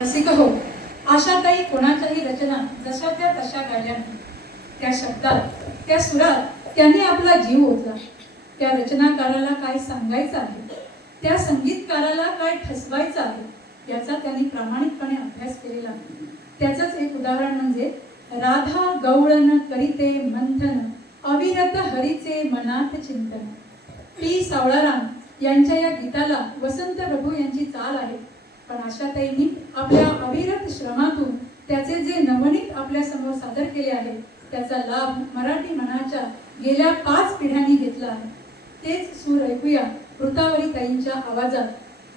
रसिक हो, आशाताई कोणाच्याही रचना जशा त्या तशा गायल्या नाही. त्या शब्दात, त्या सुरात त्यांनी आपला जीव ओतला. त्या रचनाकाराला काय सांगायचं आहे, त्या संगीतकाराला काय ठसवायचं आहे, याचा त्यांनी प्रामाणिकपणे अभ्यास केलेला आहे. त्याचंच एक उदाहरण म्हणजे राधा गवळण करीते मंथन, अविरत हरीचे मनात चिंतन. पी सावळाराम यांच्या या गीताला वसंत प्रभू यांची चाल आहे. पण आशाताईंनी आपल्या अविरत श्रमातून त्याचे जे नवनीत आपल्या समोर सादर केले आहे, त्याचा लाभ मराठी मनाच्या गेल्या 5 पिढ्यांनी घेतला आहे. तेच सूर ऐकूया वृतावरीताईंच्या आवाजात,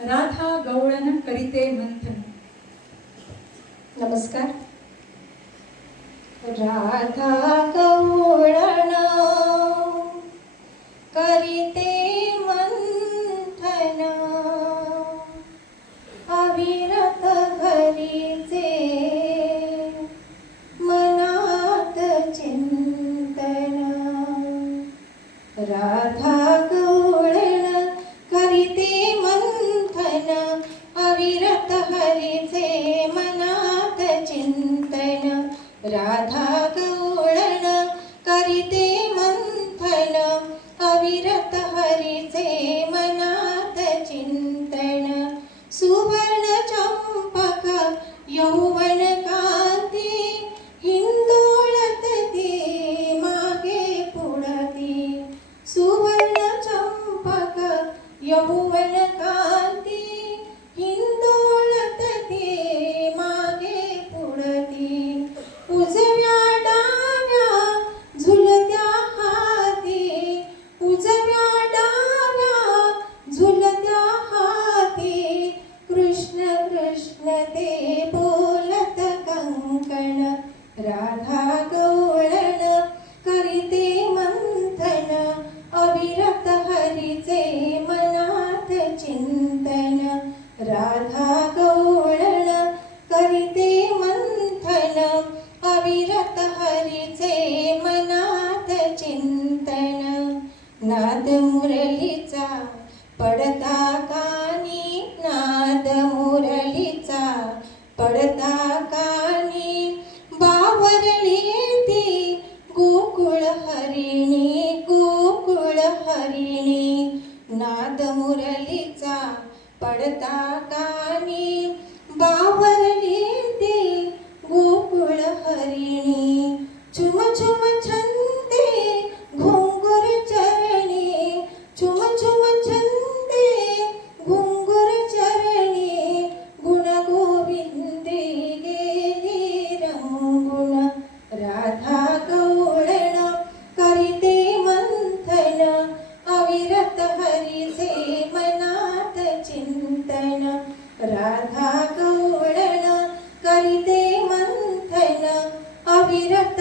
राधा गवळण करीते मंथन. नमस्कार. राधा गवळण करीते मंथन, अविरत हरीचे मनात चिंतन. राधा गवळण करीते मंथन, अविरत हरीचे मनात चिंतन. राधा गवळण करीते मंथन, अविरत हरीचे मनात चिंतन. सुवर्ण चंपक यौवन कांती, हिंदोळत ती मागे पुढती. सुवर्ण चंपक यौवन कांती, हिंदोळत ती मागे पुढती. उजव्या डाव्या झुलत्या हाती, उजव्या डाव्या झुलत्या हाती. कृष्ण कृष्ण ते बोलत कंकण. राधा गवळण करीते मंथन, अविरत हरीचे मनात चिंतन. राधा गवळण करीते मंथन, अविरत हरीचे मनात चिंतन. नाद मुरलीचा पडता कानी, नाद मुरलीचा पडता कानी. बावरली ती गोकुळ हरिणी, गोकुळ हरिणी. नाद मुरलीचा पडता कानी, बावरली ती गोकुळ हरिणी. झुम झुम छंदे घुंगुर चरणी, झुम झुम छंदे घुंगुर चरणी. गुण गोविंदे गेली रंगुण. राधा गवळण करीते मंथन, अविरत हरीचे मनात चिंतन. राधा गवळण करीते मंथन, अविरत